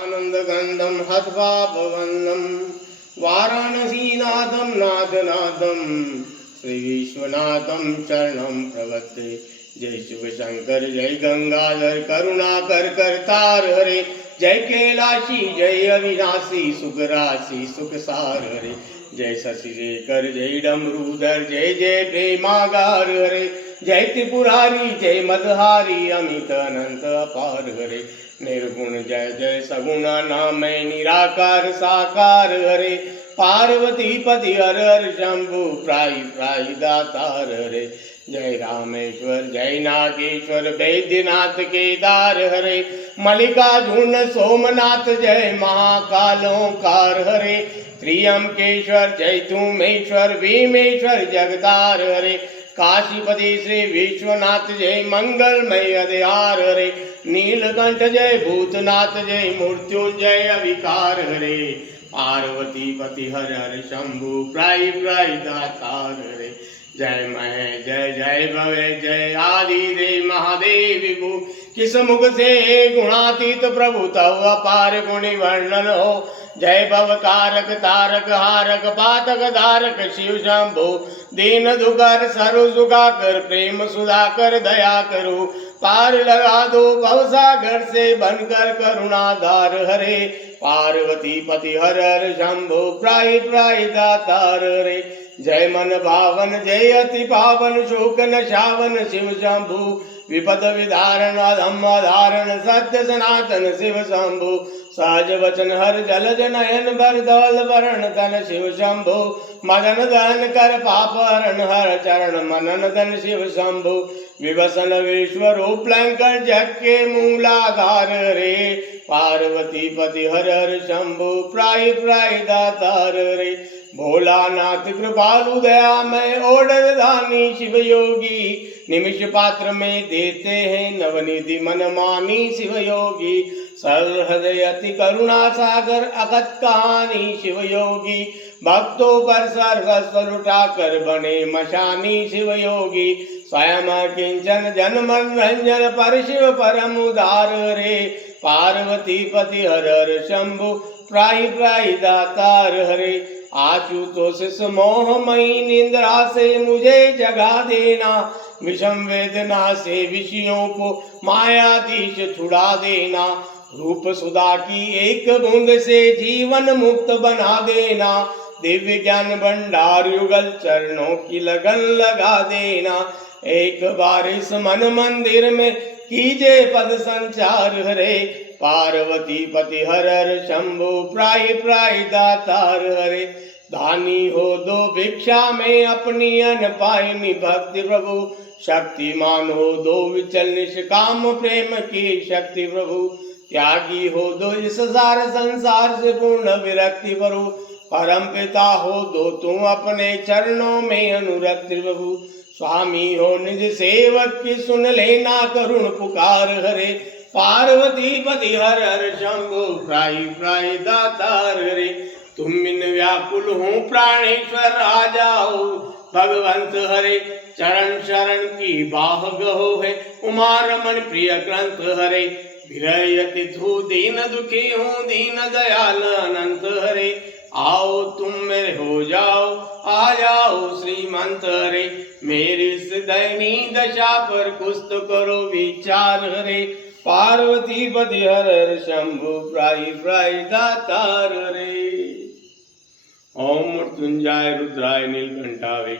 आनन्दगन्धं हत्वा भवन्नं वाराणसीनाथं नाथनाथं श्रीविश्वनाथं चरणं प्रवत्ते। जय शिव शंकर जय गंगाधर करुणाकर करतार हरे। जय कैलाशी जय अविनाशी सुखराशि सुखसार हरे। जय शशिशेखर जय डमरूधर जय जय प्रेमागार हरे। जय त्रिपुरारी जय मदहारी अमित अनंत अपार हरे। निर्गुण जय जय सगुण नाम निराकार साकार हरे। पार्वती पति हर हर शंभु प्राई प्राई दातार हरे। जय रामेश्वर जय नागेश्वर वैद्यनाथ केदार हरे। मल्लिकार्जुन सोमनाथ जय महाकालोंकार हरे। त्रियंकेश्वर जय तुमेश्वर भीमेश्वर जगतार हरे। काशीपति श्री विश्वनाथ जय मंगलमय अध्यार हरे। नीलकंठ जय भूतनाथ जय मृत्युंजय अविकार हरे। पार्वती पति हर हर शंभु प्राई प्राई दातार हरे। जय महे जय जय भवे जय आदि देव महादेव विभु। किस मुख से गुणातीत प्रभु तव अपार गुणी वर्णन हो। जय भव कारक तारक हारक पातक धारक शिव शंभु। दीन दुखर सर्व सुखाकर प्रेम सुधाकर दया करो। पार लगा दो भवसागर से बनकर करुणाधार हरे। पार्वती पति हर हर शंभु प्राई प्राई दातार हरे। जय मन भावन जय अति पावन शोक नशावन शिव शंभु। विपद विदारण अधम धारण सत्य सनातन शिव शंभु। सहज वचन हर जलज नयन भर धवल वरण धन शिव शंभु। मदन दहन कर पाप हरण हर चरण मनन धन शिव शंभु। विवसन विश्व रूप लंकर जग के मूलाधार रे। पार्वती पति हर हर शंभु प्राई प्राई दातार रे। भोलानाथ कृपालु दयामय ओडर दानी शिव योगी। निमिष पात्र में देते हैं नवनिधि मन मानी शिव योगी। सर्व हृदय अति करुणा सागर अकथ कहानी शिव योगी। भक्तों पर सर्वस्व लुटाकर बने मशानी शिव योगी। स्वयं किंचन जन मन रंजन पर शिव परम उदार रे। पार्वती पति हर हर शंभु प्राई प्राई दातार हरे। आशुतोष मोहमयी निंद्रा से मुझे जगा देना। विषम वेदना से विषयों को मायाधीश छुड़ा देना। रूप सुधा की एक बूंद से जीवन मुक्त बना देना। दिव्य ज्ञान भंडार युगल चरणों की लगन लगा देना। एक बार इस मन मंदिर में कीजिए पद संचार हरे। पार्वती पति हर हर शंभु प्राई प्राई दातार हरे। दानी हो दो भिक्षा में अपनी अन पायनी भक्ति प्रभु। शक्तिमान हो दो विचल निष्काम प्रेम की शक्ति प्रभु। त्यागी हो दो इस सार संसार से पूर्ण विरक्ति प्रभु। परम पिता हो दो तुम अपने चरणों में अनुरक्ति प्रभु। स्वामी हो निज सेवक की सुन लेना करुण पुकार हरे। पार्वती पति हर हर शंभु प्राई प्राई दातार हरे। तुम बिन व्याकुल हूँ प्राणेश्वर राजा हो भगवंत हरे। चरण शरण की बाह गहो है उमा रमन प्रिय ग्रंथ हरे। विरयति थू दीन दुखी हूँ दीन दयाल अनंत हरे। आओ तुम मेरे हो जाओ आ जाओ श्रीमंत हरे। मेरी इस दयनीय दशा पर कुछ तो करो विचार हरे। पार्वती पति हर हर शंभु प्राई प्राई दातार हरे। ओम मृत्युंजय रुद्राय नीलकंठाय